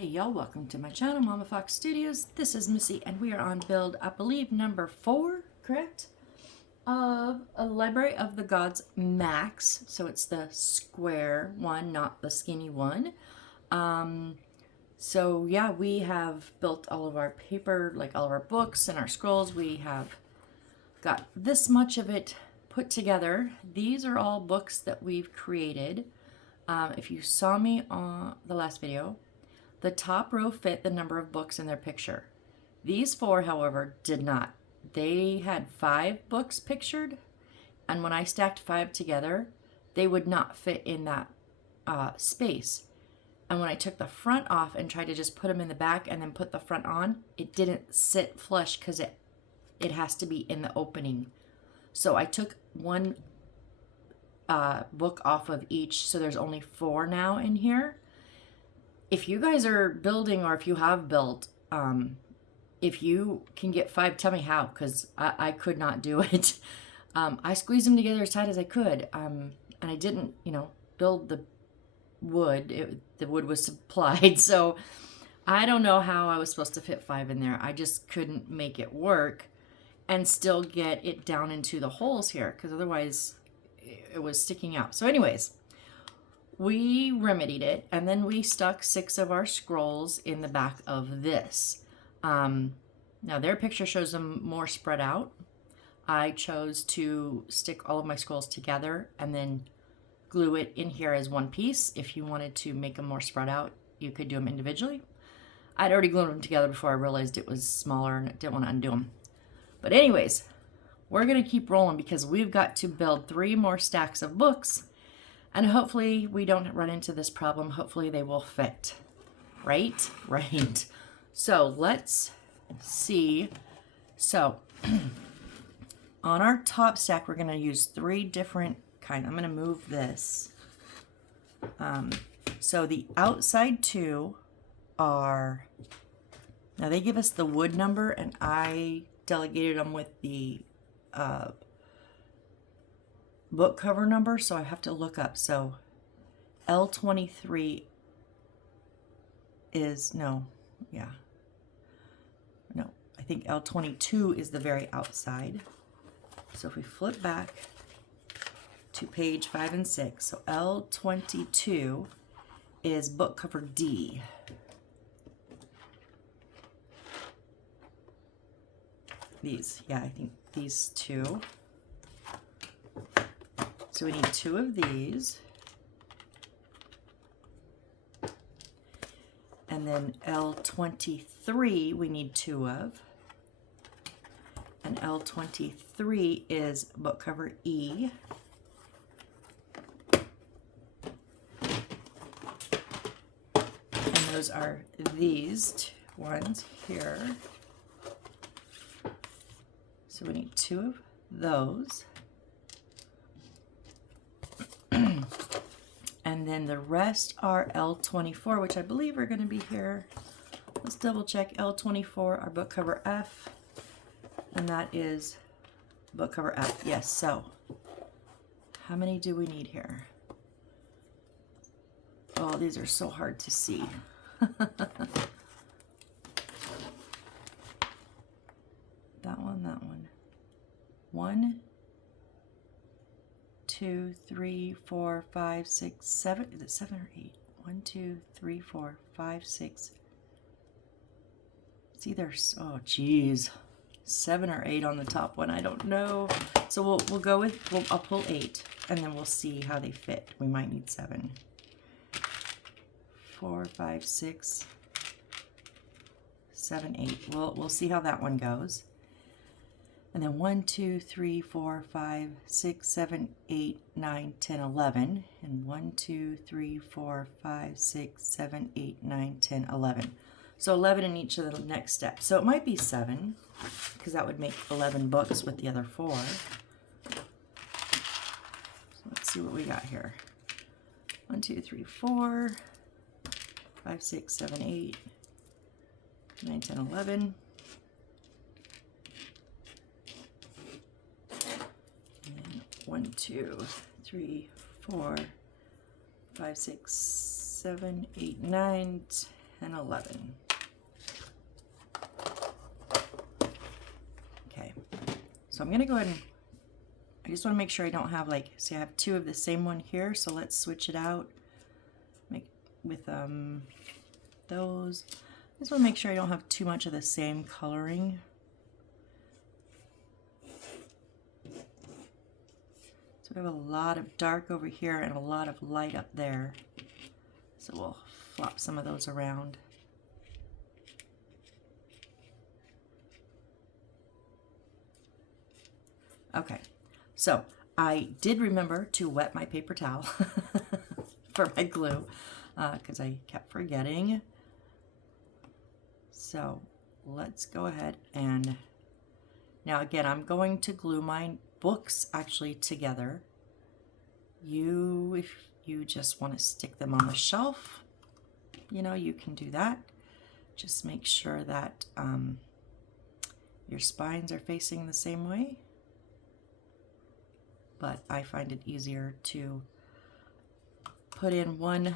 Hey y'all, welcome to my channel, Mama Fox Studios. This is Missy and we are on build, I believe, number 4, correct? Of a Library of the Gods Max. So it's the square one, not the skinny one. So yeah, we have built all of our paper, like all of our books and our scrolls. We have got this much of it put together. These are all books that we've created. If you saw me on the last video, the top row fit the number of books in their picture. These 4, however, did not. They had 5 books pictured, and when I stacked 5 together, they would not fit in that space. And when I took the front off and tried to just put them in the back and then put the front on, it didn't sit flush because it has to be in the opening. So I took one book off of each, so there's only 4 now in here. If you guys are building, or if you have built, if you can get 5, tell me how, because I could not do it. I squeezed them together as tight as I could, and I didn't, build the wood. The wood was supplied, so I don't know how I was supposed to fit 5 in there. I just couldn't make it work and still get it down into the holes here, because otherwise it was sticking out. So anyways, we remedied it, and then we stuck 6 of our scrolls in the back of this. Now their picture shows them more spread out. I chose to stick all of my scrolls together and then glue it in here as one piece. If you wanted to make them more spread out, you could do them individually. I'd already glued them together before I realized it was smaller and I didn't want to undo them. But anyways, we're going to keep rolling because we've got to build 3 more stacks of books. And hopefully we don't run into this problem. Hopefully they will fit. Right? Right. So let's see. So on our top stack, we're going to use 3 different kinds. I'm going to move this. So the outside 2 are, now they give us the wood number, and I delegated them with the book cover number, so I have to look up. So L23 is, no, I think L22 is the very outside. So if we flip back to page 5 and 6, so L22 is book cover D. These, yeah, I think these 2. So we need 2 of these. And then L23 we need 2 of. And L23 is book cover E. And those are these ones here. So we need 2 of those. And then the rest are L24, which I believe are going to be here. Let's double check. L24, our book cover F, and that is book cover F. Yes, so how many do we need here? Oh, these are so hard to see. That one. 1, 2, 3, 4, 5, 6, 7. Is it 7 or 8? 1, 2, 3, 4, 5, 6. It's either, oh geez, 7 or 8 on the top one. I don't know. So we'll go with, I'll pull 8, and then we'll see how they fit. We might need 7. 4, 5, 6, 7, 8. We'll see how that one goes. And then 1, 2, 3, 4, 5, 6, 7, 8, 9, 10, 11. And 1, 2, 3, 4, 5, 6, 7, 8, 9, 10, 11. So 11 in each of the next steps. So it might be 7, because that would make 11 books with the other 4. So let's see what we got here. 1, 2, 3, 4, 5, 6, 7, 8, 9, 10, 11. 1, 2, 3, 4, 5, 6, 7, 8, 9, and 11. Okay, so I'm gonna go ahead and I just want to make sure I don't have like, see I have two of the same one here, so let's switch it out. Make with those. I just want to make sure I don't have too much of the same coloring. So we have a lot of dark over here and a lot of light up there. So we'll flop some of those around. Okay, so I did remember to wet my paper towel for my glue because I kept forgetting. So let's go ahead and now again, I'm going to glue my books actually together. If you just want to stick them on the shelf, you know, you can do that. Just make sure that your spines are facing the same way. But I find it easier to put in one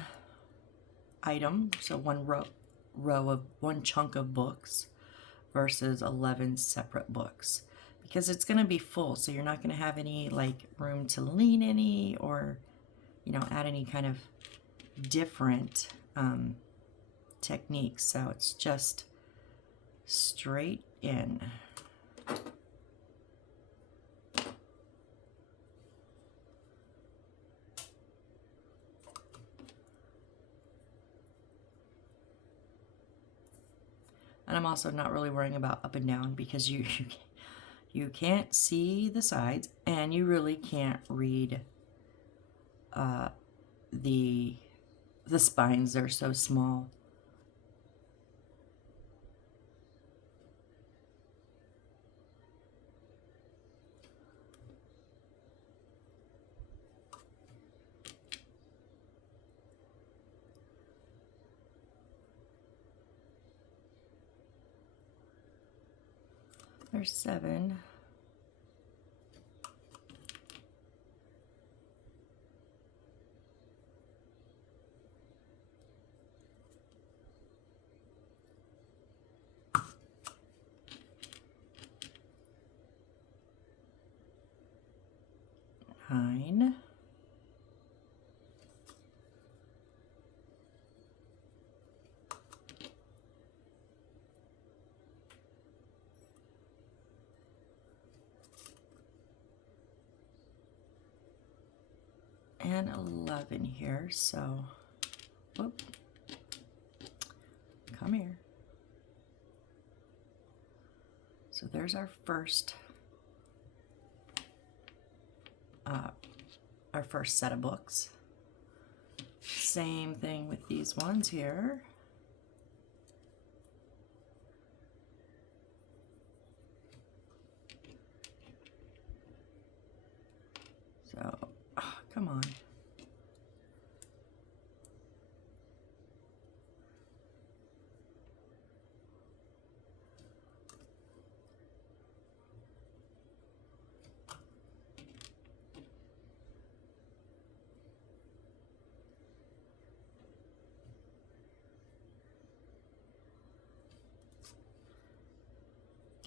item, so one one chunk of books versus 11 separate books, because it's going to be full, so you're not going to have any like room to lean any or, you know, add any kind of different techniques. So it's just straight in. And I'm also not really worrying about up and down because you can't see the sides and you really can't read the spines. Are so small. There's 7. Nine. And 11 here, so whoop, come here. So there's our first set of books. Same thing with these ones here. So, oh, come on.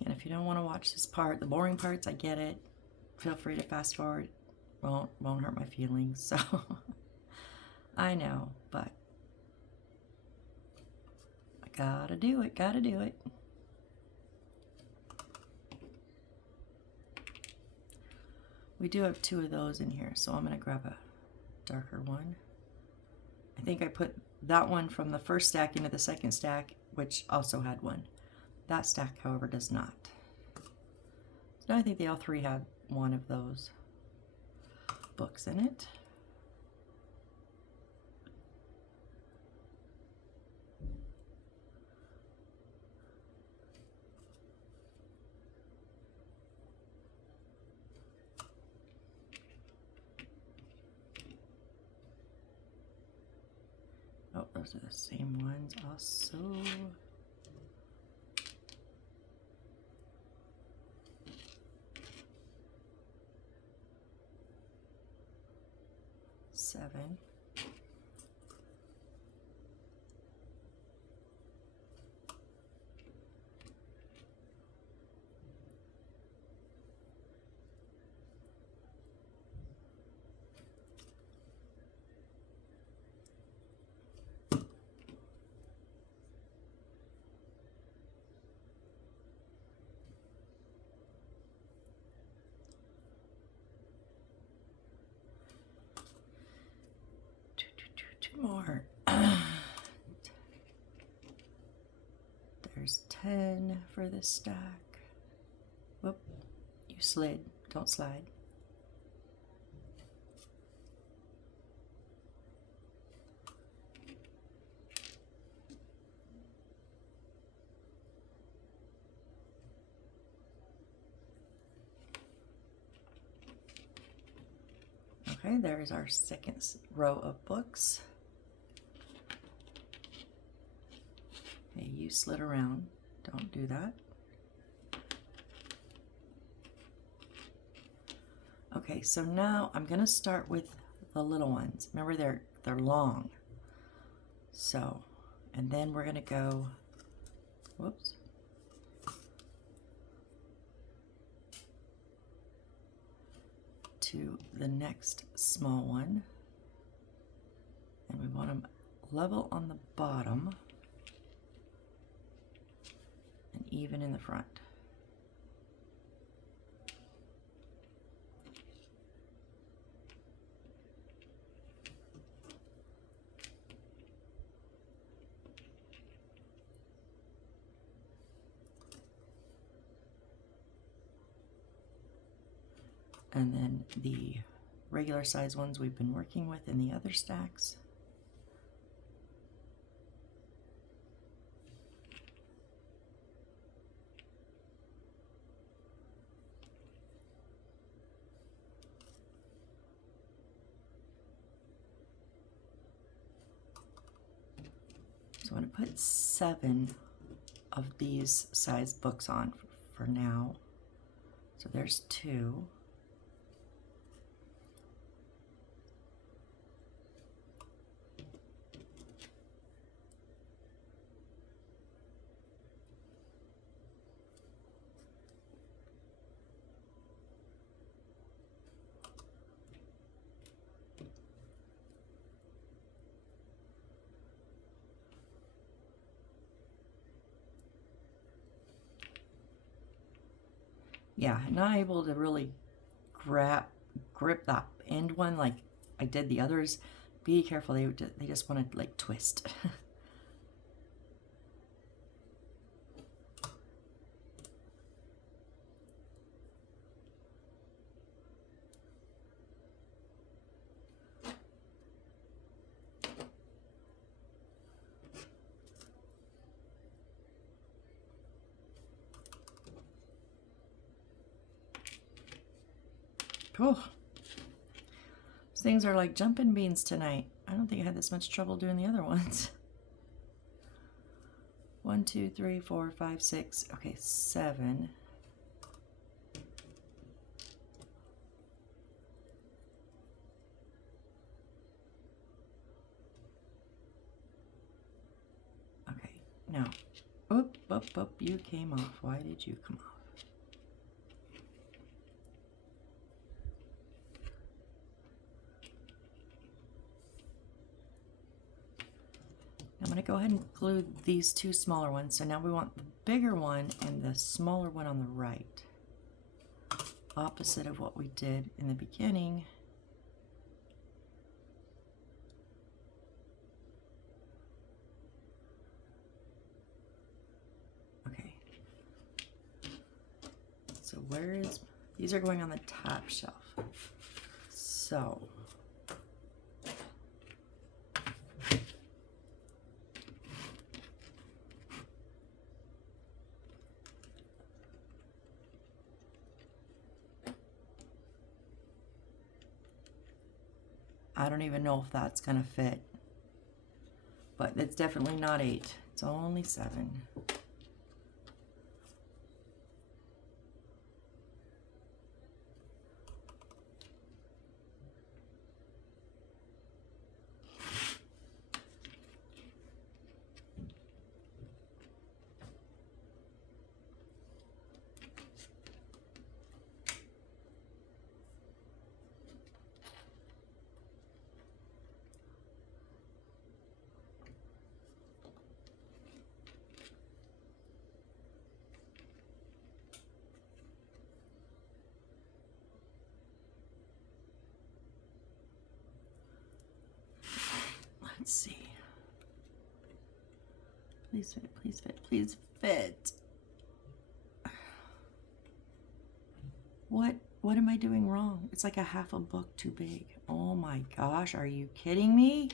And if you don't want to watch this part, the boring parts, I get it. Feel free to fast forward. Won't hurt my feelings. So I know, but I gotta do it. Gotta do it. We do have 2 of those in here, so I'm gonna grab a darker one. I think I put that one from the first stack into the second stack, which also had one. That stack, however, does not. So I think they all 3 had one of those books in it. Oh, those are the same ones also. Seven. more. There's 10 for this stack. Whoop, you slid, don't slide. Okay, there's our second row of books. Okay, you slid around. Don't do that. Okay, so now I'm gonna start with the little ones. Remember, they're long. So, and then we're gonna go, whoops. To the next small one. And we want them level on the bottom and even in the front. And then the regular size ones we've been working with in the other stacks. So I'm going to put 7 of these size books on for now. So there's 2. Yeah, not able to really grip that end one like I did the others. Be careful, they just want to like twist. Oh, these things are like jumping beans tonight. I don't think I had this much trouble doing the other ones. 1, 2, 3, 4, 5, 6. Okay, 7. Okay, now, oop, you came off. Why did you come off? I'm going to go ahead and glue these 2 smaller ones. So now we want the bigger one and the smaller one on the right. Opposite of what we did in the beginning. Okay. So where is, these are going on the top shelf. So I don't even know if that's gonna fit, but it's definitely not 8. It's only 7. Let's see. Please fit, please fit, please fit. What am I doing wrong? It's like a half a book too big. Oh my gosh, are you kidding me?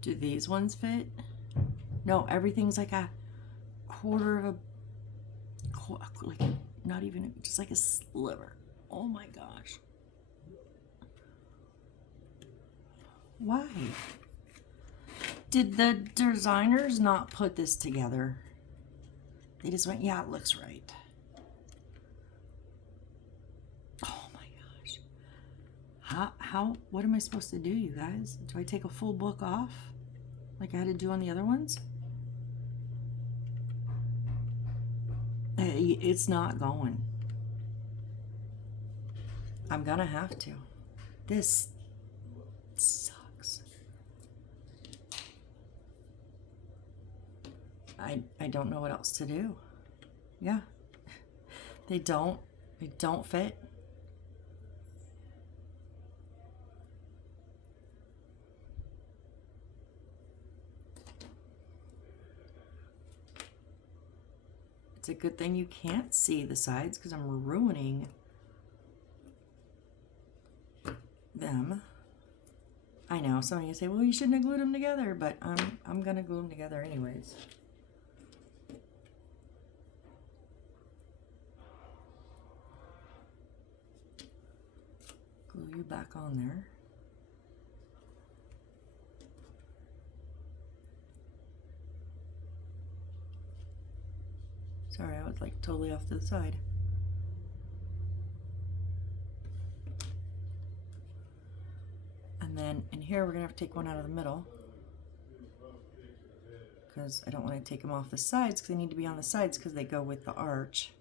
Do these ones fit? No, everything's like a quarter of a, like not even, just like a sliver. Oh my gosh. Why? Did the designers not put this together? They just went, yeah, it looks right. Oh my gosh. What am I supposed to do, you guys? Do I take a full book off? Like I had to do on the other ones? It's not going. I'm gonna have to. This sucks. I don't know what else to do. Yeah. They don't fit. It's a good thing you can't see the sides because I'm ruining them. I know, some of you say, well, you shouldn't have glued them together, but I'm gonna glue them together anyways. Glue you back on there. Sorry, I was like totally off to the side. And then in here, we're gonna have to take one out of the middle because I don't want to take them off the sides because they need to be on the sides because they go with the arch.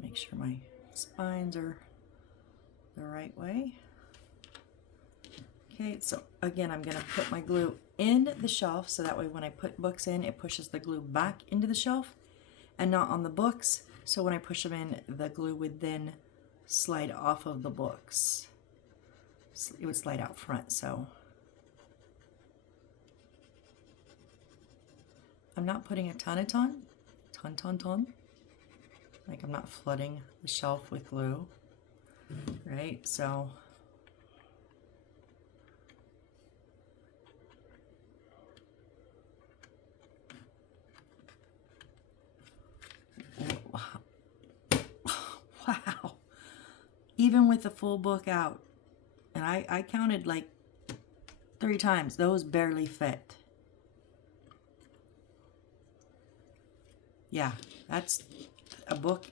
Make sure my spines are the right way. Okay, so again, I'm gonna put my glue in the shelf so that way when I put books in, it pushes the glue back into the shelf and not on the books. So when I push them in, the glue would then slide off of the books. It would slide out front, so. I'm not putting a ton. Like I'm not flooding the shelf with glue, right? So wow. Even with the full book out, and I counted like 3 times, those barely fit. Yeah, that's a book.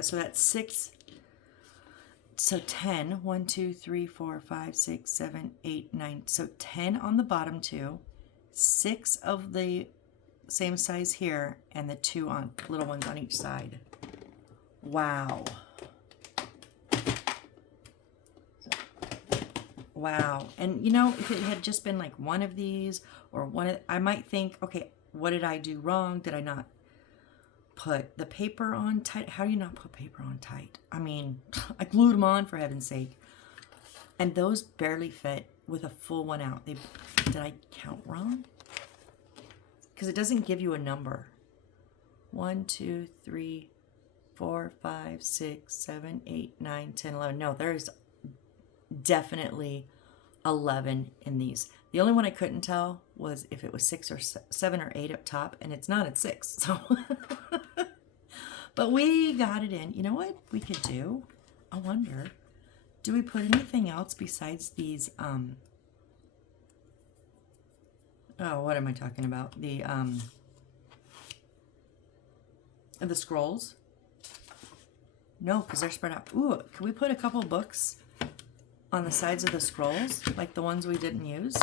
So that's 6. So 10. 1, 2, 3, 4, 5, 6, 7, 8, 9. So 10 on the bottom 2. 6 of the same size here, and the 2 on little ones on each side. Wow. Wow. And you know, if it had just been like one of these or one of, I might think, okay, what did I do wrong? Did I not put the paper on tight? How do you not put paper on tight? I mean, I glued them on for heaven's sake. And those barely fit with a full one out. Did I count wrong? Because it doesn't give you a number. 1, 2, 3, 4, 5, 6, 7, 8, 9, 10, 11. No, there's definitely 11 in these. The only one I couldn't tell was if it was 6 or 7 or 8 up top, and it's not at 6. So, but we got it in. You know what we could do? I wonder, do we put anything else besides these? Oh, what am I talking about? The scrolls. No, because they're spread out. Ooh, can we put a couple books on the sides of the scrolls, like the ones we didn't use?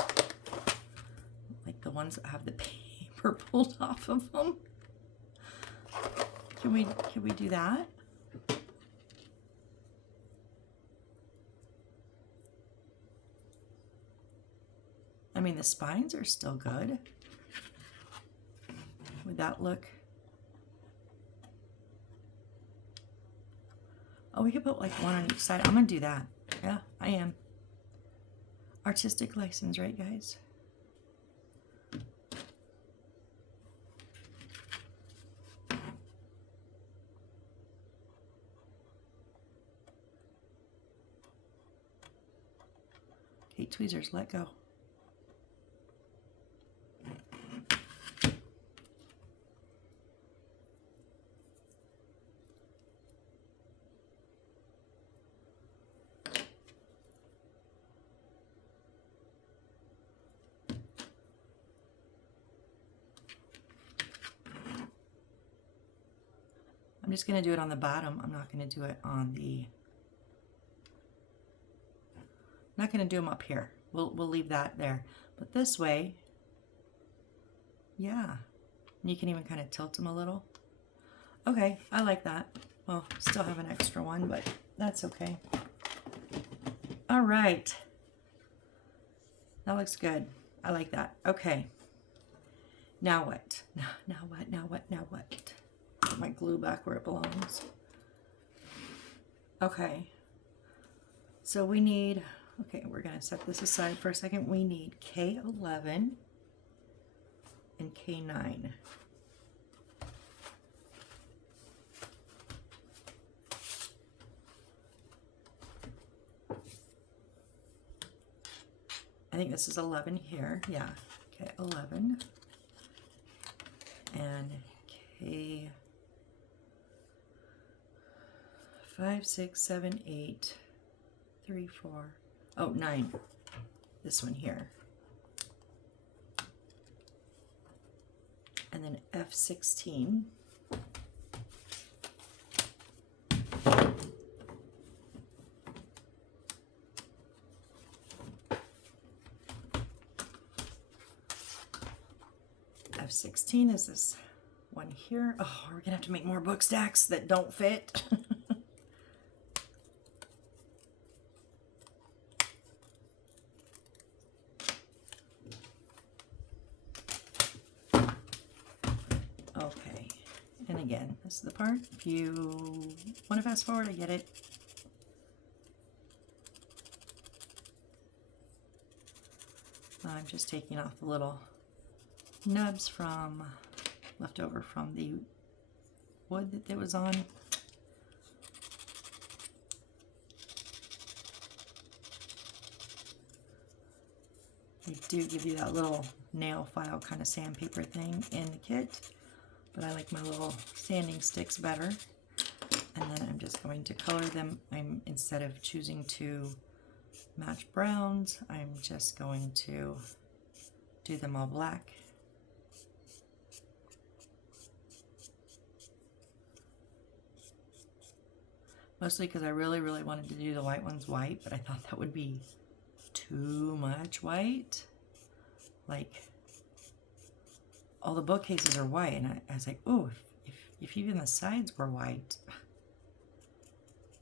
Like the ones that have the paper pulled off of them? Can we do that? I mean, the spines are still good. Would that look? Oh, we could put like one on each side. I'm gonna do that. Yeah, I am. Artistic license, right, guys? Okay, tweezers, let go. I'm just going to do it on the bottom. I'm not going to do it on the... I'm not going to do them up here. We'll leave that there. But this way, yeah. And you can even kind of tilt them a little. Okay, I like that. Well, still have an extra one, but that's okay. All right. That looks good. I like that. Okay. Now what? Now what? Now what? Now what? Put my glue back where it belongs. Okay. So we need, okay, we're going to set this aside for a second. We need K11 and K9. I think this is 11 here. Yeah. Okay, 11. And K 5, 6, 7, 8, 3, 4. Oh, 9. This one here. And then F16. F16 is this one here. Oh, we're gonna have to make more book stacks that don't fit. Okay, and again, this is the part. If you want to fast forward, I get it. I'm just taking off the little nubs from left over from the wood that it was on. They do give you that little nail file kind of sandpaper thing in the kit, but I like my little sanding sticks better. And then I'm just going to color them. Instead of choosing to match browns, I'm just going to do them all black. Mostly because I really wanted to do the white ones white, but I thought that would be too much white. Like, all the bookcases are white, and I was like, oh, if even the sides were white.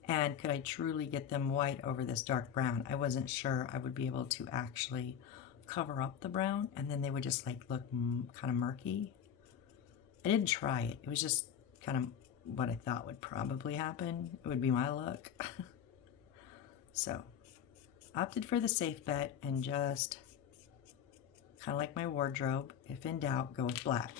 And could I truly get them white over this dark brown? I wasn't sure I would be able to actually cover up the brown, and then they would just like look kind of murky. I didn't try it. It was just kind of what I thought would probably happen. It would be my look. So, opted for the safe bet and just kind of like my wardrobe. If in doubt, go with black.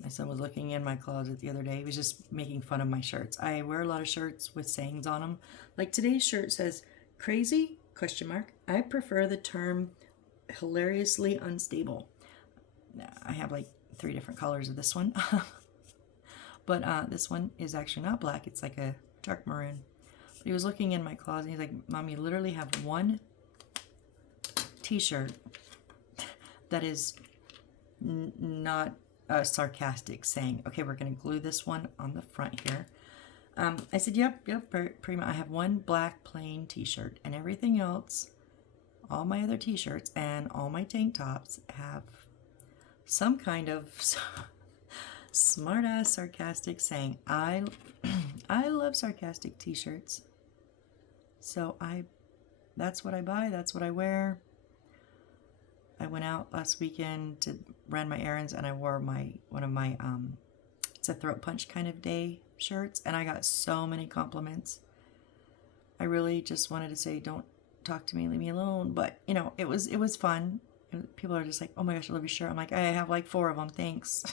My son was looking in my closet the other day. He was just making fun of my shirts. I wear a lot of shirts with sayings on them. Like today's shirt says, crazy, question mark. I prefer the term hilariously unstable. I have like 3 different colors of this one. But this one is actually not black. It's like a dark maroon. But he was looking in my closet and he's like, Mom, you literally have one t-shirt that is not a sarcastic saying. Okay, we're going to glue this one on the front here. I said, yep, pretty much. I have one black plain t-shirt, and everything else, all my other t-shirts and all my tank tops have some kind of smart-ass sarcastic saying. I love sarcastic t-shirts. So that's what I buy, that's what I wear. I went out last weekend to run my errands, and I wore one of my it's a throat punch kind of day shirts, and I got so many compliments. I really just wanted to say, don't talk to me, leave me alone. But you know, it was fun. And people are just like, oh my gosh, I love your shirt. I'm like, I have like 4 of them, thanks.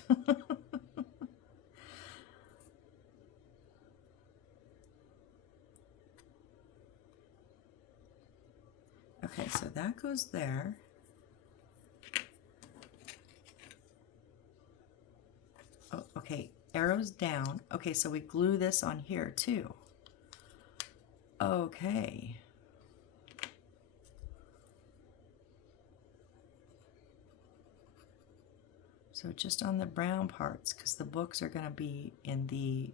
Okay, so that goes there. Oh, okay, arrows down. Okay, so we glue this on here too. Okay. So just on the brown parts, because the books are going to be in the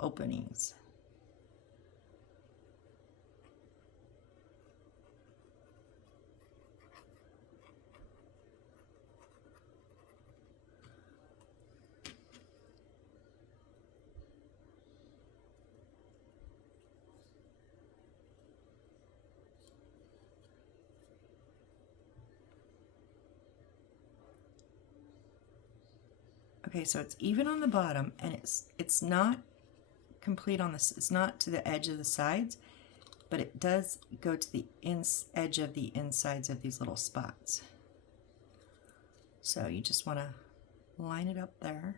openings. Okay, so it's even on the bottom, and it's not complete on this. It's not to the edge of the sides, but it does go to the edge of the insides of these little spots. So you just want to line it up there.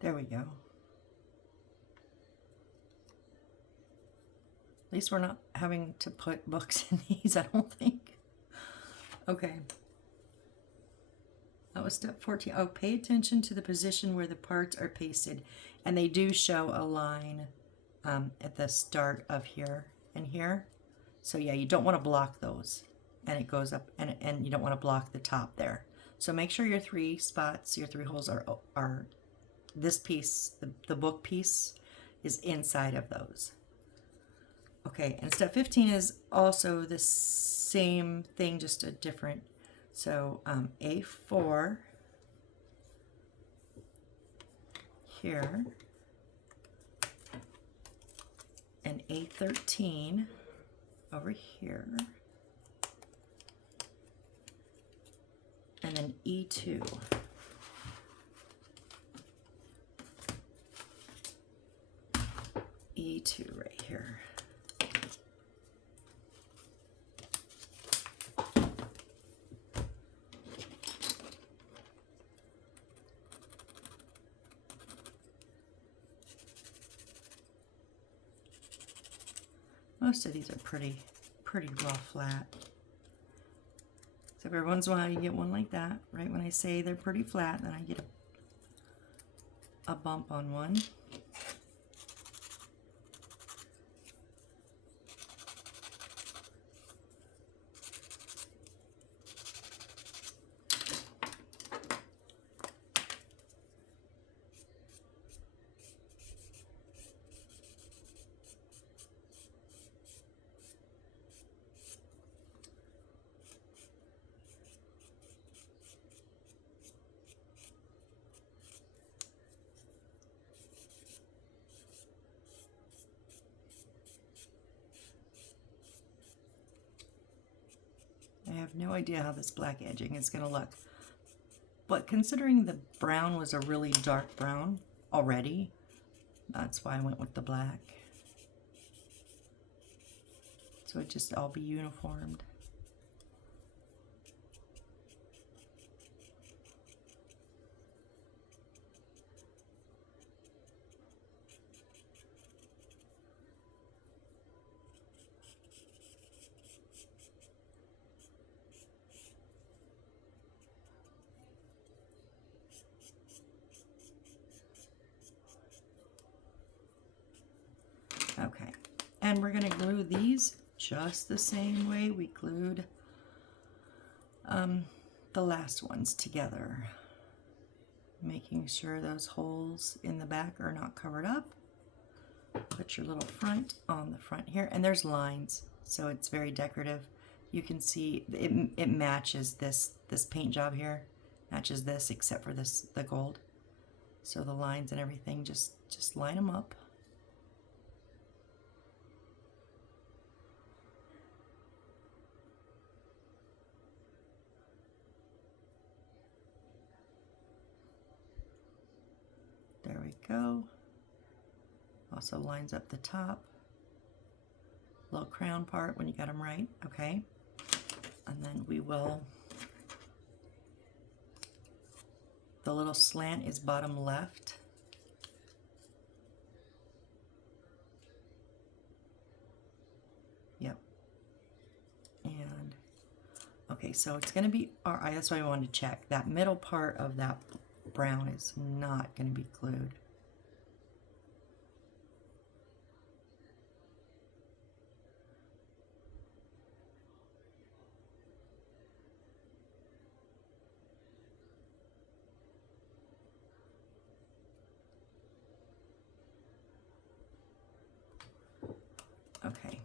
There we go. At least we're not having to put books in these, I don't think. Okay. That was step 14. Oh, pay attention to the position where the parts are pasted. And they do show a line at the start of here and here. So yeah, you don't want to block those. And it goes up, and you don't want to block the top there. So make sure your 3 spots, your 3 holes are this piece, the book piece, is inside of those. Okay, and step 15 is also the same thing, just a different. So A4 here, and A13 over here, and then E2. E2 right here. Most of these are pretty well flat. Except every once in a while you get one like that. Right when I say they're pretty flat, then I get a bump on one. I have no idea how this black edging is going to look. But considering the brown was a really dark brown already, that's why I went with the black. So it just all be uniformed. And we're going to glue these just the same way we glued the last ones together. Making sure those holes in the back are not covered up. Put your little front on the front here, and there's lines, so it's very decorative. You can see it matches this paint job here, matches this except for the gold. So the lines and everything, just line them up. There we go. Also lines up the top. Little crown part when you got them right, okay? And then we will, the little slant is bottom left. Yep. And, okay, so it's gonna be, all right, that's why I wanted to check. That middle part of that brown is not gonna be glued. Okay.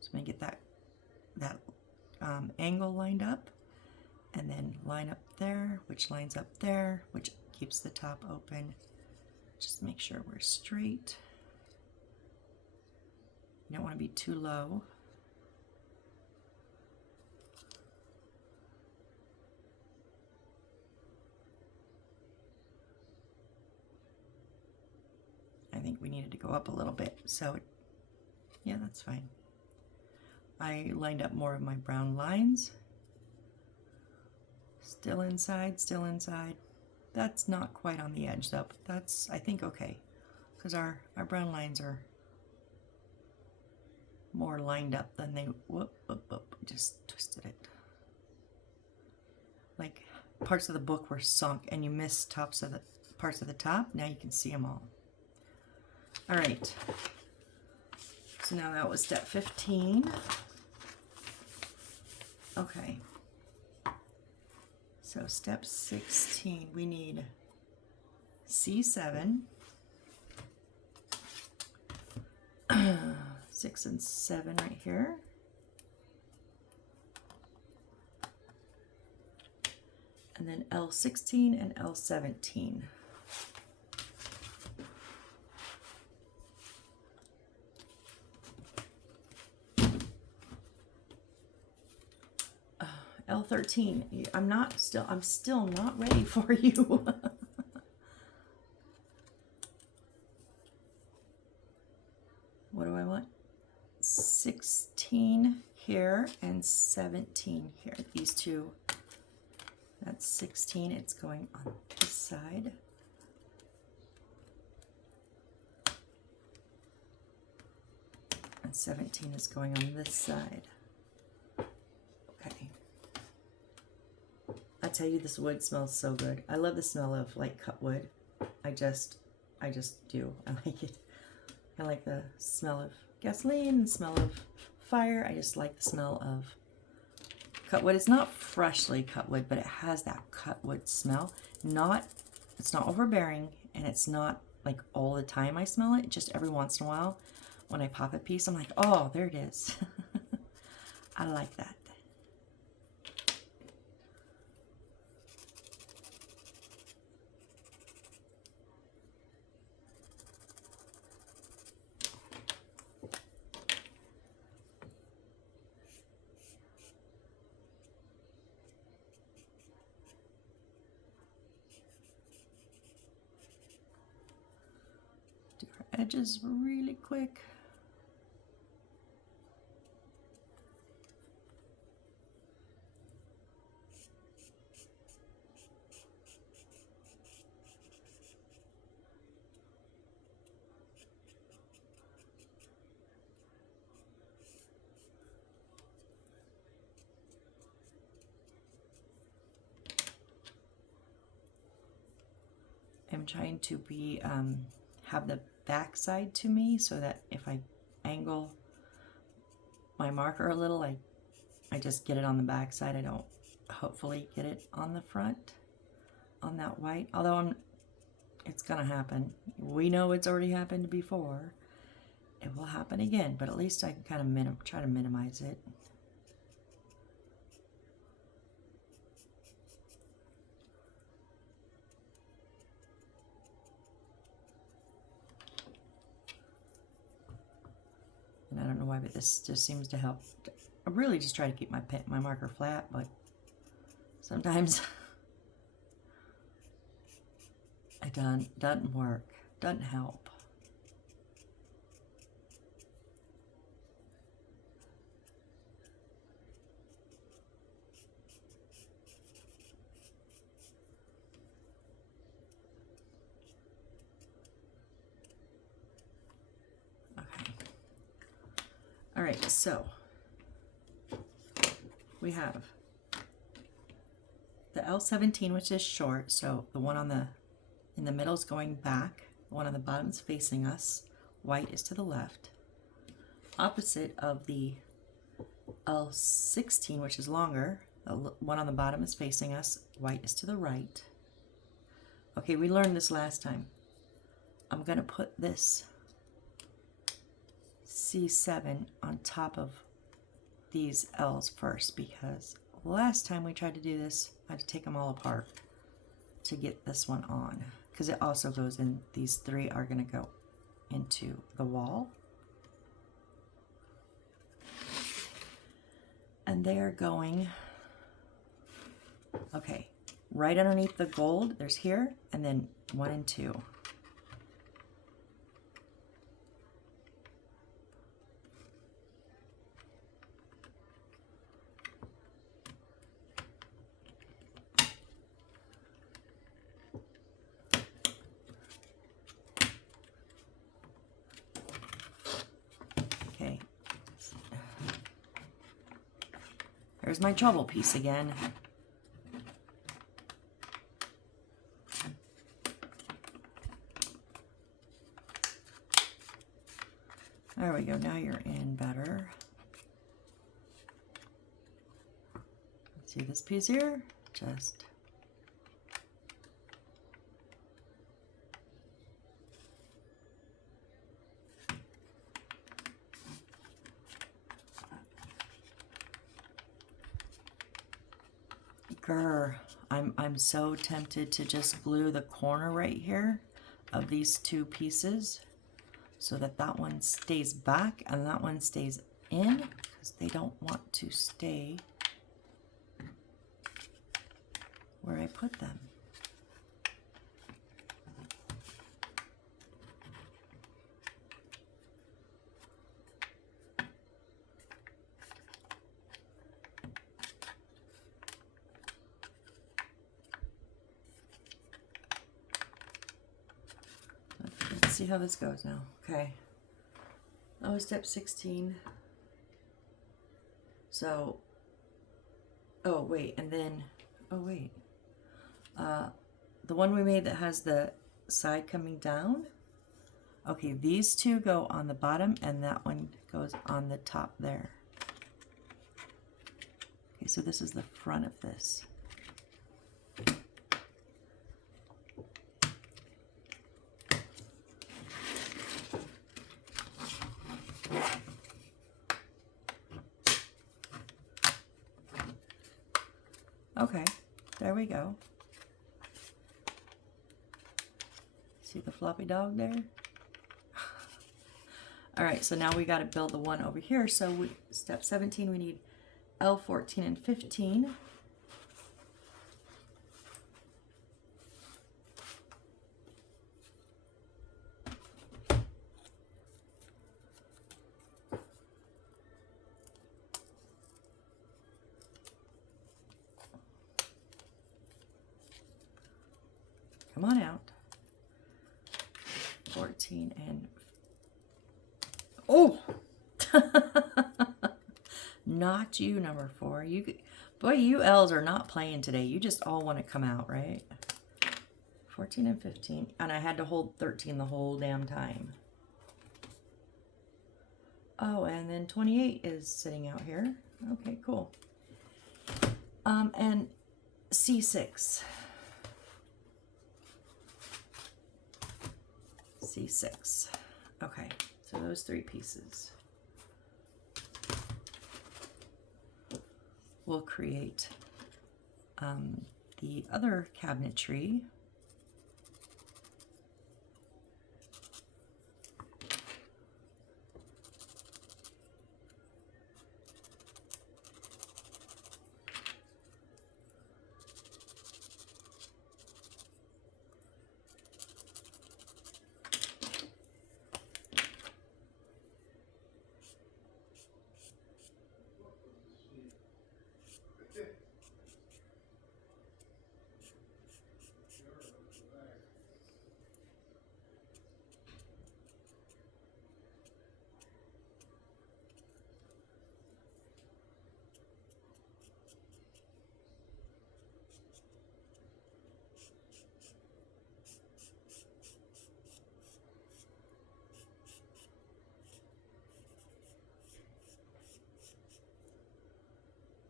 So I'm gonna get that angle lined up, and then line up there, which lines up there, which keeps the top open. Just make sure we're straight. You don't want to be too low. I think we needed to go up a little bit, so yeah, that's fine. I lined up more of my brown lines. Still inside, still inside. That's not quite on the edge though, but that's, I think, okay, because our brown lines are more lined up than they, whoop, just twisted it. Like parts of the book were sunk and you missed parts of the top. Now you can see them all. All right, so now that was step 15. Okay, so step 16, we need C7, 6 and 7 right here, and then L16 and L17. L13, I'm still not ready for you. What do I want? 16 here and 17 here. These two, that's 16, it's going on this side. And 17 is going on this side. Okay. I tell you, this wood smells so good. I love the smell of like cut wood. I just do. I like it. I like the smell of gasoline, the smell of fire. I just like the smell of cut wood. It's not freshly cut wood, but it has that cut wood smell. It's not overbearing, and it's not like all the time I smell it. Just every once in a while when I pop a piece, I'm like, oh, there it is. I like that. Do our edges really quick. I'm trying to be, have the back side to me so that if I angle my marker a little, I just get it on the back side. I don't hopefully get it on the front on that white, although it's gonna happen. We know it's already happened before. It will happen again, but at least I can kind of try to minimize it. And I don't know why, but this just seems to help. I really just try to keep my marker flat, but sometimes it doesn't work, doesn't help. Okay. All right, so we have the L17, which is short, so the one in the middle is going back, the one on the bottom is facing us, white is to the left. Opposite of the L16, which is longer, the one on the bottom is facing us, white is to the right. Okay, we learned this last time. I'm going to put this C7 on top of these L's first, because last time we tried to do this, I had to take them all apart to get this one on, because it also goes in, these three are going to go into the wall. And they are going, okay, right underneath the gold, there's here, and then 1 and 2. There's my trouble piece again. There we go, now you're in better. See this piece here? Just grr. I'm so tempted to just glue the corner right here of these two pieces so that that one stays back and that one stays in, because they don't want to stay where I put them. Let's see how this goes now. Okay. That was step 16. So, oh wait, and then, oh wait. The one we made that has the side coming down. Okay, these two go on the bottom and that one goes on the top there. Okay, so this is the front of this. Okay, there we go. See the floppy dog there? All right, so now we got to build the one over here. So step 17, we need L14 and 15. Come on out. 14 and oh, not you, number 4. You, boy, you L's are not playing today. You just all want to come out, right? 14 and 15. And I had to hold 13 the whole damn time. Oh, and then 28 is sitting out here. Okay, cool. And C6. C6. Okay, so those 3 pieces will create the other cabinetry.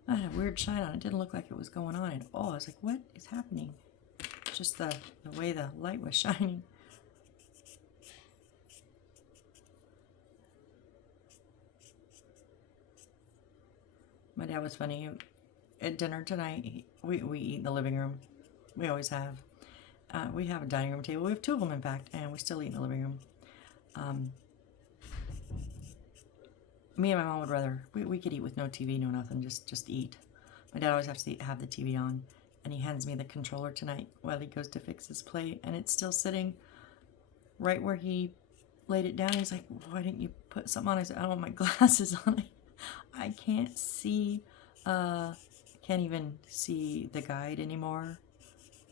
I had a weird shine on it. It didn't look like it was going on at all. I was like, what is happening? Just the way the light was shining. My dad was funny. At dinner tonight, we eat in the living room. We always have. We have a dining room table. We have 2 of them, in fact, and we still eat in the living room. Me and my mom would rather, we could eat with no TV, no nothing, just eat. My dad always has to have the TV on, and he hands me the controller tonight while he goes to fix his plate, and it's still sitting right where he laid it down. He's like, why didn't you put something on? I said, I don't want my glasses on. I can't see, can't even see the guide anymore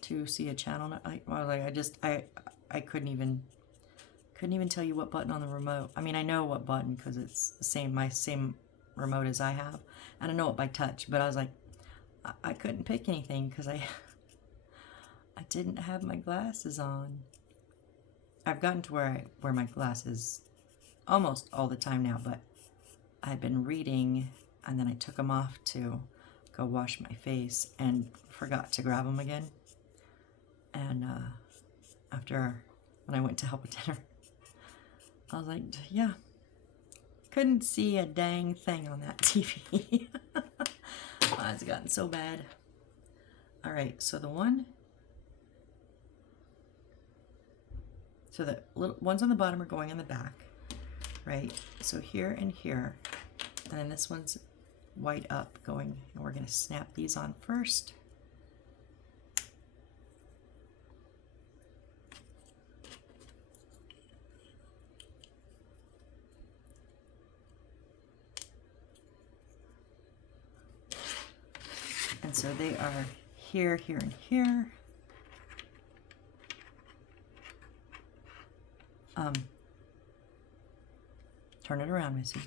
to see a channel. I couldn't even tell you what button on the remote. I mean, I know what button because it's the same, my same remote as I have, and I know it by touch, but I was like, I couldn't pick anything because I didn't have my glasses on. I've gotten to where I wear my glasses almost all the time now, but I've been reading and then I took them off to go wash my face and forgot to grab them again. And when I went to help with dinner, I was like, yeah, couldn't see a dang thing on that TV. Oh, it's gotten so bad. All right, so the little ones on the bottom are going in the back, right? So here and here, and then this one's white up going, and we're gonna snap these on first. And so they are here, here, and here. Turn it around, Missy.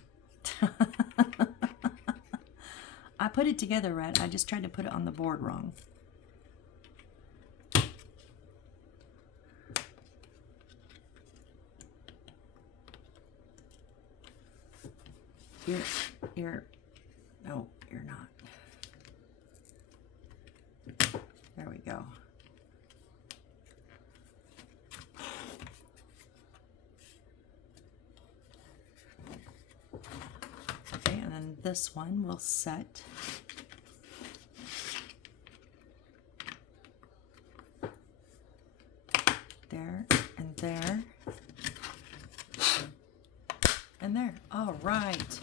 I put it together right. I just tried to put it on the board wrong. No, you're not. There we go. Okay, and then this one will set there and there and there. All right.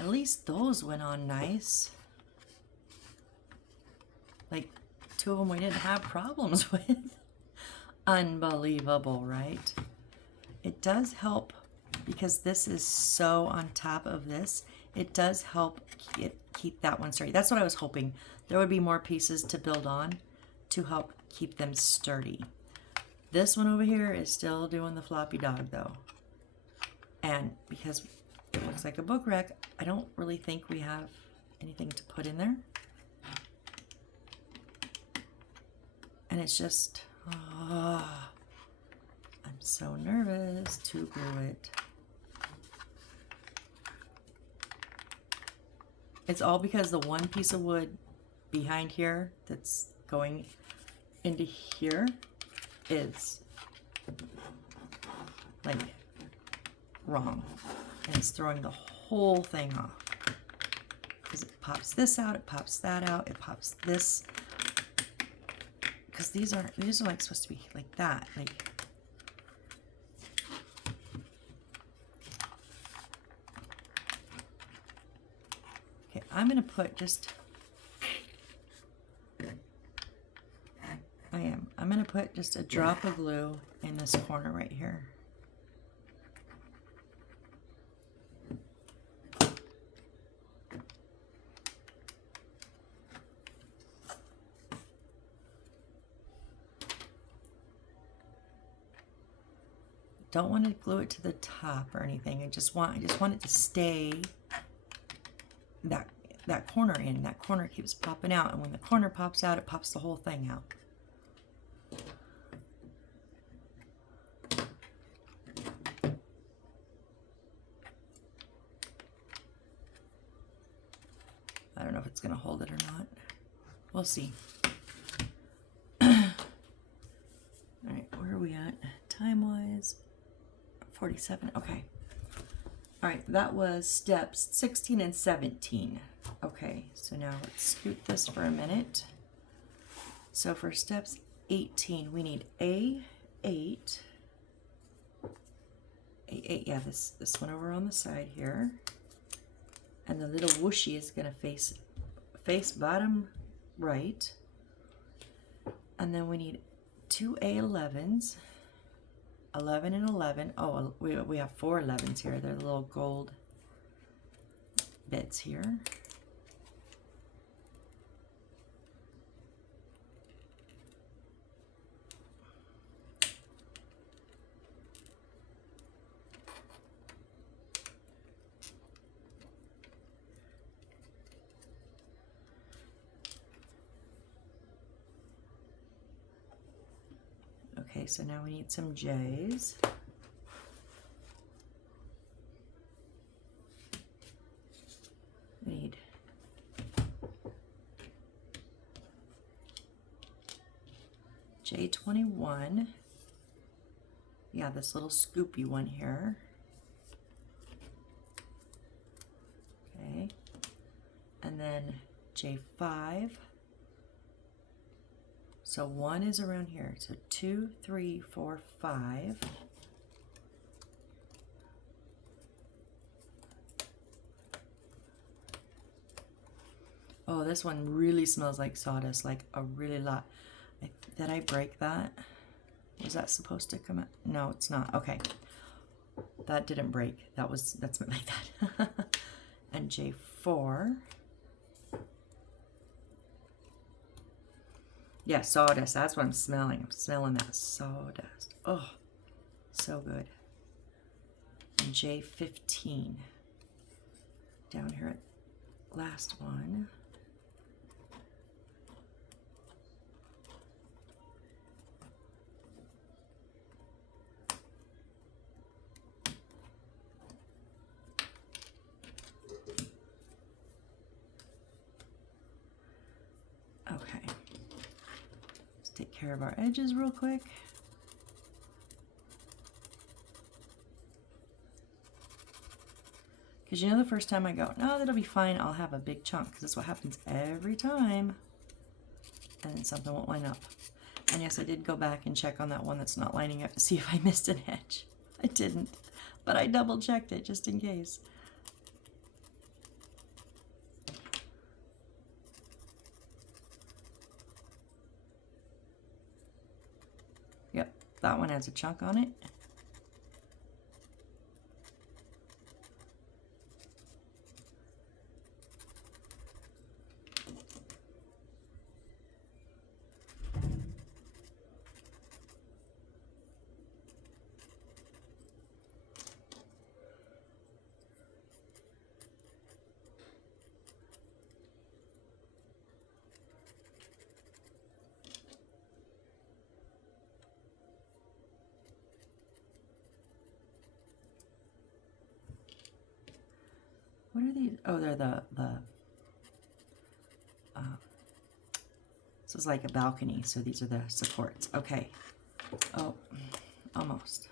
At least those went on nice. Like 2 of them we didn't have problems with. Unbelievable, right? It does help because this is so on top of this. It does help keep that one sturdy. That's what I was hoping. There would be more pieces to build on to help keep them sturdy. This one over here is still doing the floppy dog though. And because it looks like a book rack, I don't really think we have anything to put in there. And it's just, Ah, I'm so nervous to glue it. It's all because the one piece of wood behind here that's going into here is like wrong. And it's throwing the whole thing off. Because it pops this out, it pops that out, it pops this. Because these are like supposed to be like that. Like, okay, I'm gonna put just I'm gonna put just a drop of glue in this corner right here. Don't want to glue it to the top or anything. I just want it to stay that corner in. That corner keeps popping out, and when the corner pops out, it pops the whole thing out. I don't know if it's going to hold it or not. We'll see. All right, where are we at? Time-wise, 47. Okay. All right, that was steps 16 and 17. Okay, so now let's scoot this for a minute. So for steps 18, we need A8. A8, yeah, this one over on the side here. And the little whooshy is gonna face bottom right. And then we need two A11s. 11 and 11. Oh, we have 4 11s here. They're the little gold bits here. Okay, so now we need some J's. We need J21. Yeah, this little scoopy one here. Okay. And then J5. So 1 is around here. So 2, 3, 4, 5. Oh, this one really smells like sawdust, like a really lot. Did I break that? Was that supposed to come out? No, it's not. Okay. That didn't break. That's meant like that. And J4. Yeah, sawdust. That's what I'm smelling. I'm smelling that sawdust. Oh, so good. And J15. Down here at last one. Okay. Let's take care of our edges real quick. Because you know the first time I go, no, that'll be fine, I'll have a big chunk, because that's what happens every time. And then something won't line up. And yes, I did go back and check on that one that's not lining up to see if I missed an edge. I didn't, but I double checked it just in case. Yep, that one has a chunk on it. What are these? Oh, they're this is like a balcony, so these are the supports. Okay. Oh, almost.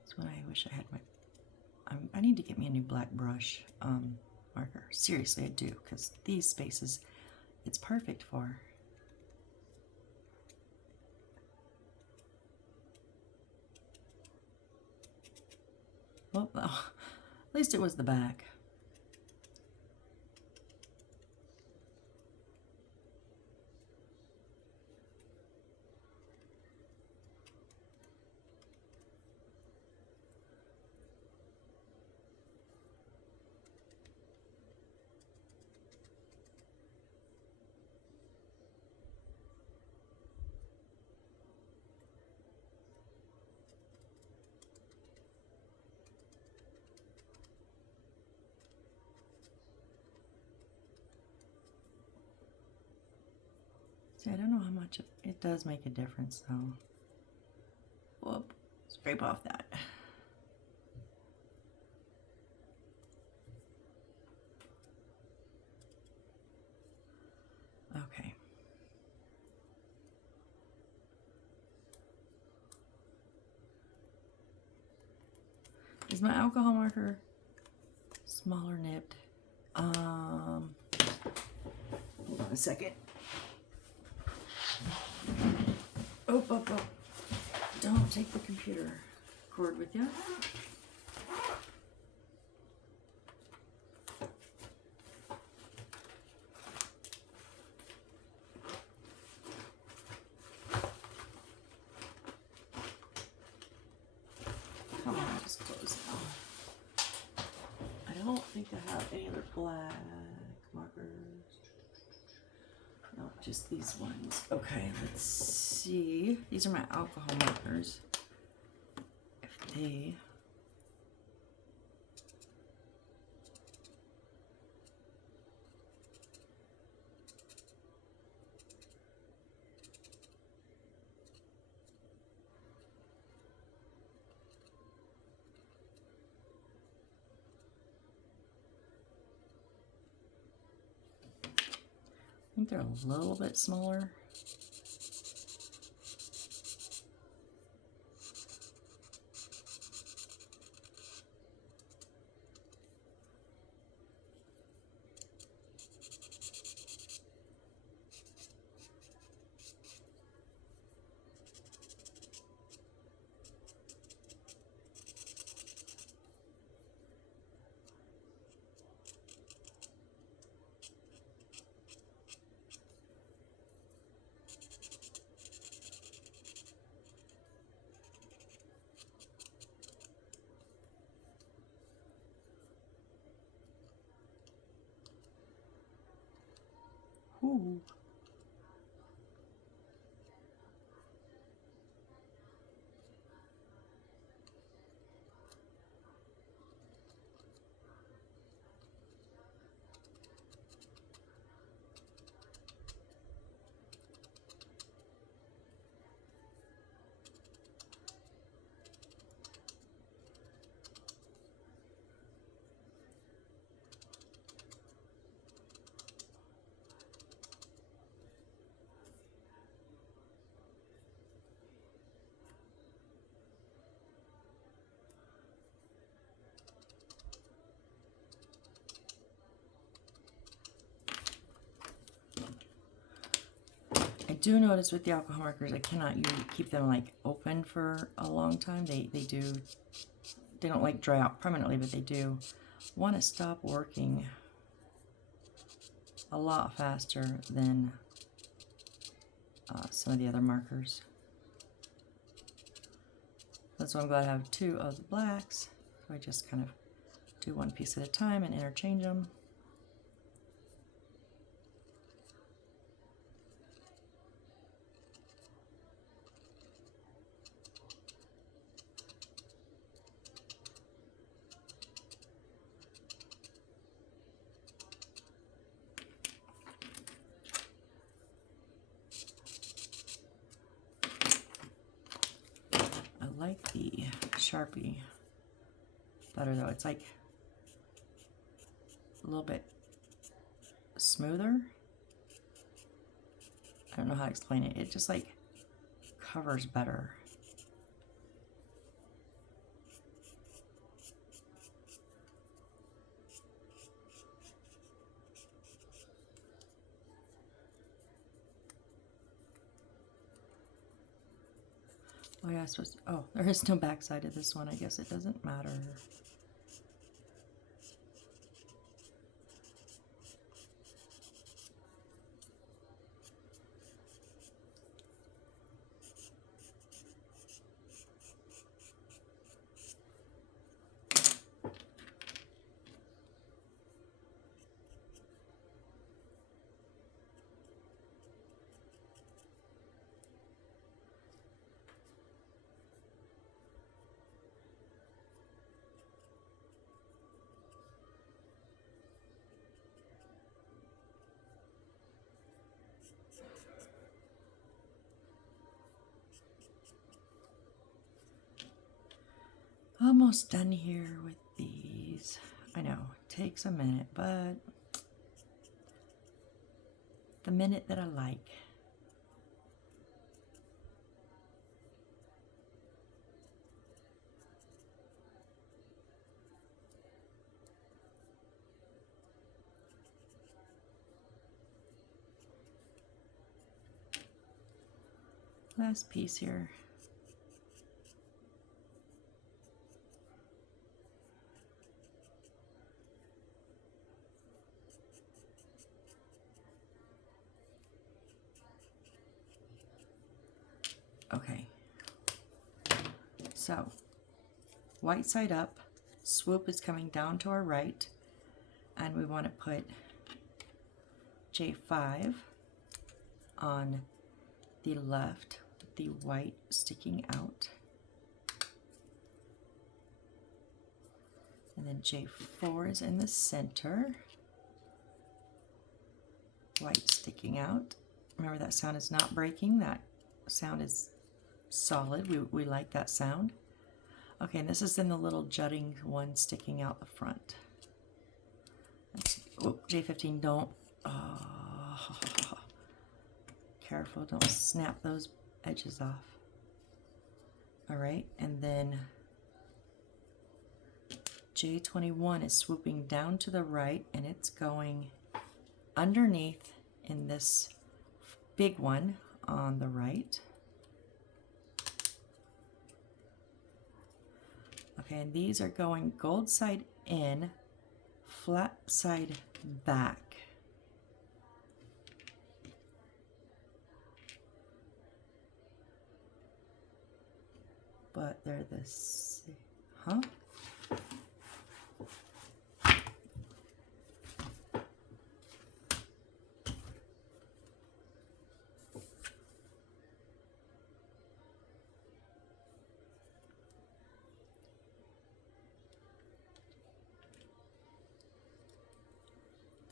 That's what I wish I had my... I need to get me a new black brush marker. Seriously, I do, because these spaces, it's perfect for. Well, at least it was the back. See, I don't know how much it does make a difference, though. Whoop, scrape off that. Okay. Is my alcohol marker smaller nibbed? Hold on a second. Oh, oh, oh. Don't take the computer cord with you. Come on, just close now. I don't think I have any other black markers. No, just these ones. Okay, let's see. These are my alcohol markers. If they... I think they're a little bit smaller. Ooh. I do notice with the alcohol markers, I cannot keep them like open for a long time. They don't like dry out permanently, but they do. want to stop working a lot faster than some of the other markers. That's why I'm glad I have two of the blacks. So I just kind of do one piece at a time and interchange them. I like the Sharpie better though. It's like a little bit smoother. I don't know how to explain it. It just like covers better. Oh yeah, oh, there is no backside to this one. I guess it doesn't matter. Almost done here with these. I know, it takes a minute, but the minute that I like. Last piece here. Okay, so white side up, swoop is coming down to our right, and we want to put J5 on the left with the white sticking out, and then J4 is in the center, white sticking out. Remember, that sound is not breaking, that sound is solid. We like that sound. Okay, and this is in the little jutting one sticking out the front. Oh, J15, don't, careful, don't snap those edges off. All right, and then J21 is swooping down to the right, and it's going underneath in this big one on the right. Okay, and these are going gold side in, flat side back. But they're the same, huh?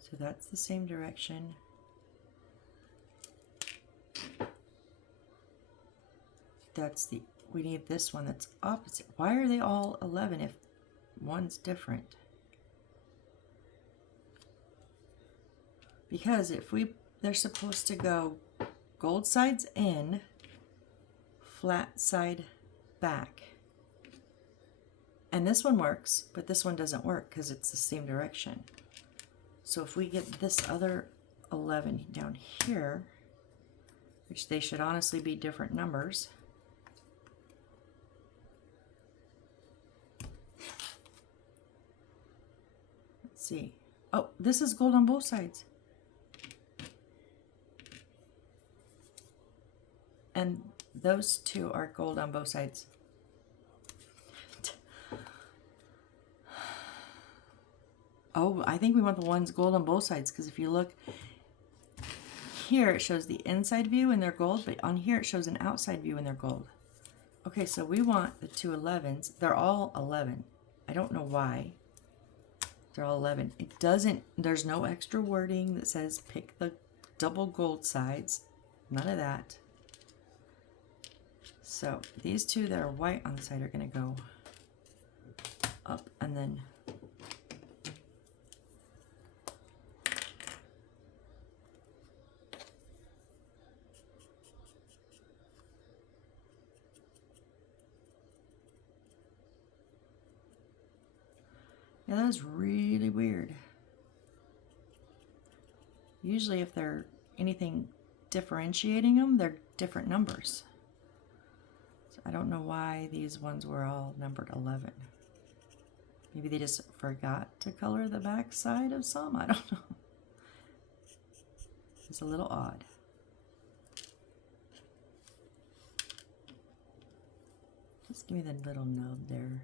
So that's the same direction. That's the, we need this one that's opposite. Why are they all 11 if one's different? Because if they're supposed to go gold sides in, flat side back. And this one works, but this one doesn't work because it's the same direction. So if we get this other 11 down here, which they should honestly be different numbers. see. Oh, this is gold on both sides. And those two are gold on both sides. Oh, I think we want the ones gold on both sides, because if you look here, it shows the inside view and they're gold, but on here it shows an outside view and they're gold. Okay, so we want the two 11s. They're all 11. I don't know why. They're all 11. It doesn't, there's no extra wording that says pick the double gold sides. None of that. So these two that are white on the side are going to go up, and then yeah, that was really weird. Usually if they're anything differentiating them, they're different numbers. So I don't know why these ones were all numbered 11. Maybe they just forgot to color the back side of some. I don't know. It's a little odd. Just give me the little node there.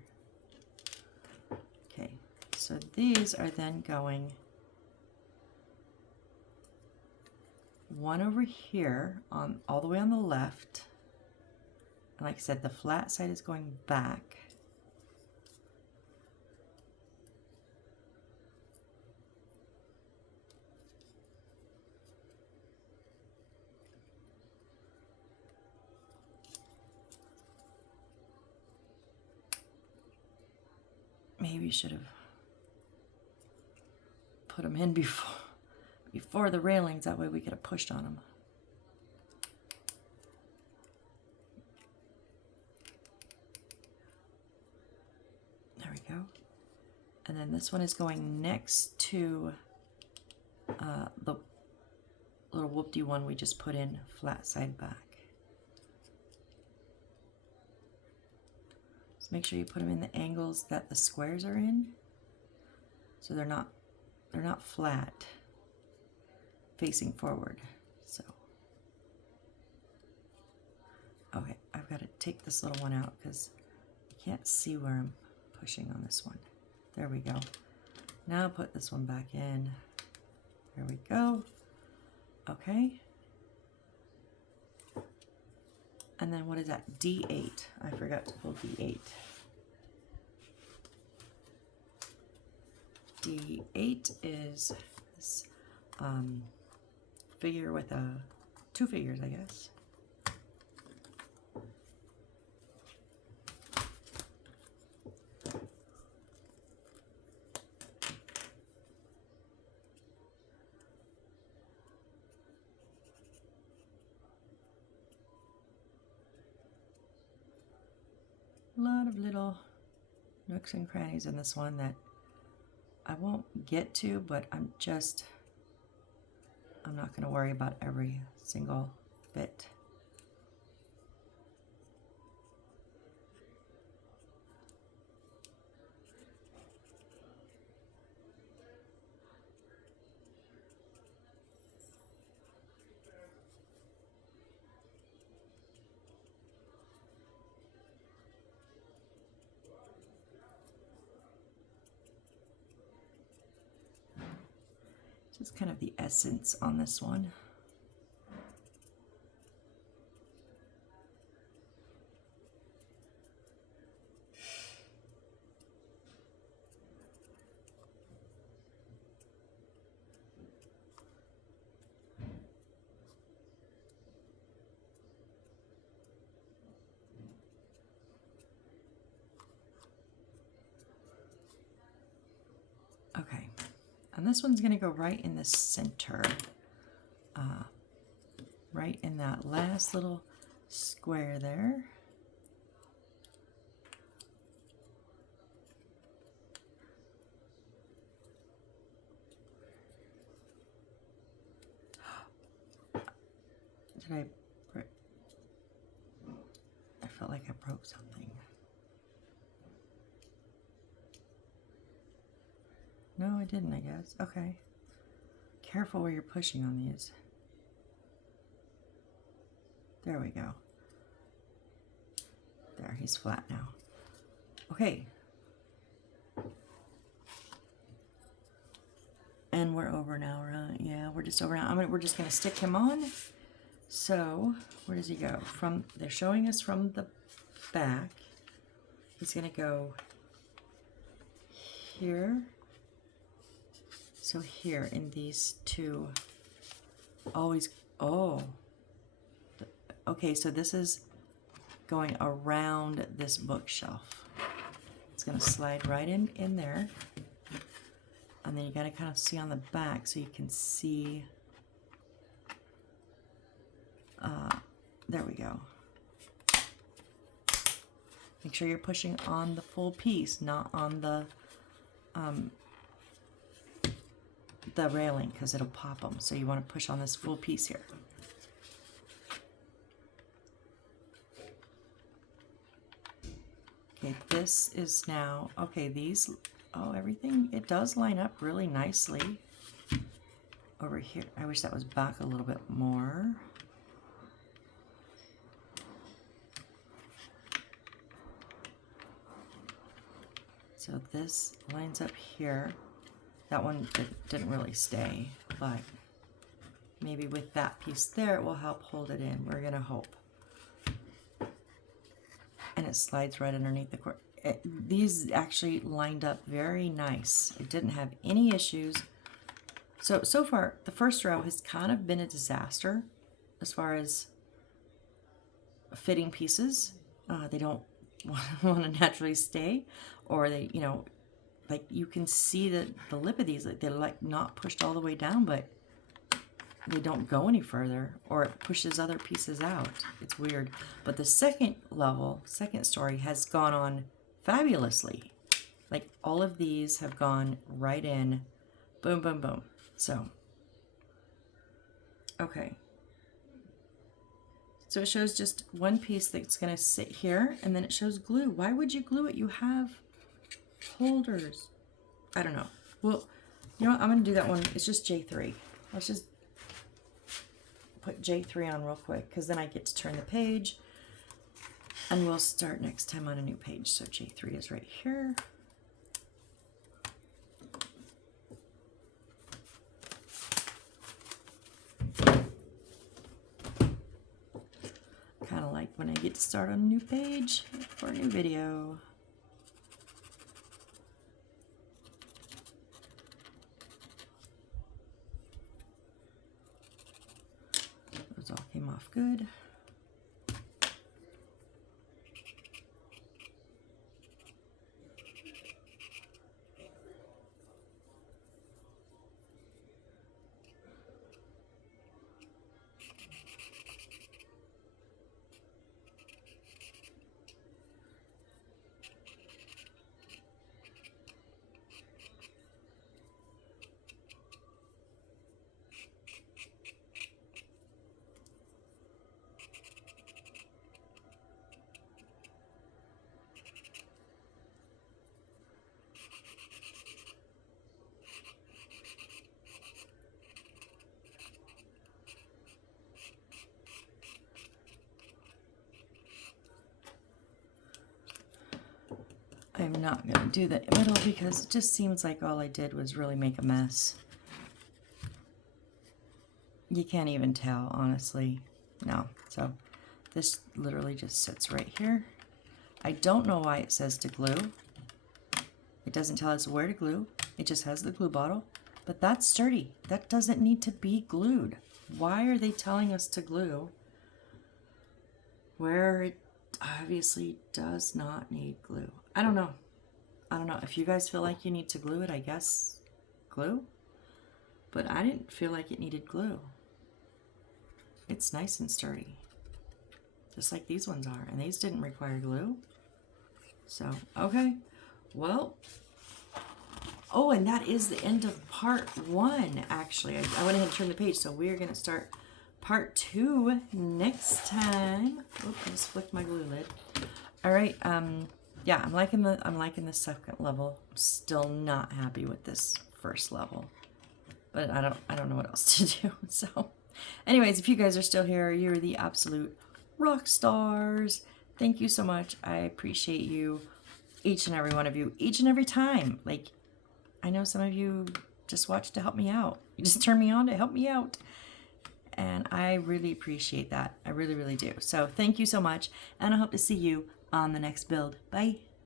Okay, so these are then going one over here on all the way on the left. And like I said, the flat side is going back. Maybe you should have put them in before the railings. That way we could have pushed on them. There we go. And then this one is going next to the little whoop-de one we just put in flat side back. Make sure you put them in the angles that the squares are in, so they're not flat facing forward. So okay, I've got to take this little one out because you can't see where I'm pushing on this one. There we go. Now put this one back in. There we go. Okay. And then what is that? D8. I forgot to pull D8. D8 is this figure with two figures, I guess. A lot of little nooks and crannies in this one that I won't get to, but I'm not going to worry about every single bit. Just kind of the essence on this one. Okay. And this one's going to go right in the center, right in that last little square there. I felt like I broke something. No, I didn't, I guess. Okay. Careful where you're pushing on these. There we go. There, he's flat now. Okay. And we're over now, right? Yeah, we're just over now. We're just going to stick him on. So, where does he go? They're showing us from the back. He's going to go here. So here in these two. Always, oh. Okay, so this is going around this bookshelf. It's going to slide right in there. And then you got to kind of see on the back so you can see. There we go. Make sure you're pushing on the full piece, not on the railing, because it'll pop them. So you want to push on this full piece here. Okay, this is now, okay, these, oh, everything, it does line up really nicely over here. I wish that was back a little bit more. So this lines up here. That one didn't really stay, but maybe with that piece there, it will help hold it in. We're gonna hope. And it slides right underneath the cord. These actually lined up very nice. It didn't have any issues. So far, the first row has kind of been a disaster as far as fitting pieces. They don't want to naturally stay, or they, you know, like you can see that the lip of these, like they're like not pushed all the way down, but they don't go any further, or it pushes other pieces out. It's weird. But the second level, second story, has gone on fabulously. Like all of these have gone right in. Boom, boom, boom. So, okay. So it shows just one piece that's going to sit here, and then it shows glue. Why would you glue it? You have holders. I don't know. Well, you know what? I'm going to do that one. It's just J3. Let's just put J3 on real quick, because then I get to turn the page, and we'll start next time on a new page. So J3 is right here. Kind of like when I get to start on a new page for a new video. Those all came off good. I'm not going to do the middle because it just seems like all I did was really make a mess. You can't even tell, honestly. No. So this literally just sits right here. I don't know why it says to glue. It doesn't tell us where to glue. It just has the glue bottle. But that's sturdy. That doesn't need to be glued. Why are they telling us to glue where it obviously does not need glue? I don't know. I don't know. If you guys feel like you need to glue it, I guess glue. But I didn't feel like it needed glue. It's nice and sturdy. Just like these ones are. And these didn't require glue. So, okay. Well. Oh, and that is the end of part 1, actually. I went ahead and turned the page. So we're going to start part 2 next time. Oops, I just flicked my glue lid. All right. Yeah, I'm liking the second level. I'm still not happy with this first level. But I don't know what else to do. So anyways, if you guys are still here, you're the absolute rock stars. Thank you so much. I appreciate you, each and every one of you, each and every time. Like, I know some of you just watch to help me out. You just turn me on to help me out. And I really appreciate that. I really, really do. So thank you so much. And I hope to see you on the next build. Bye.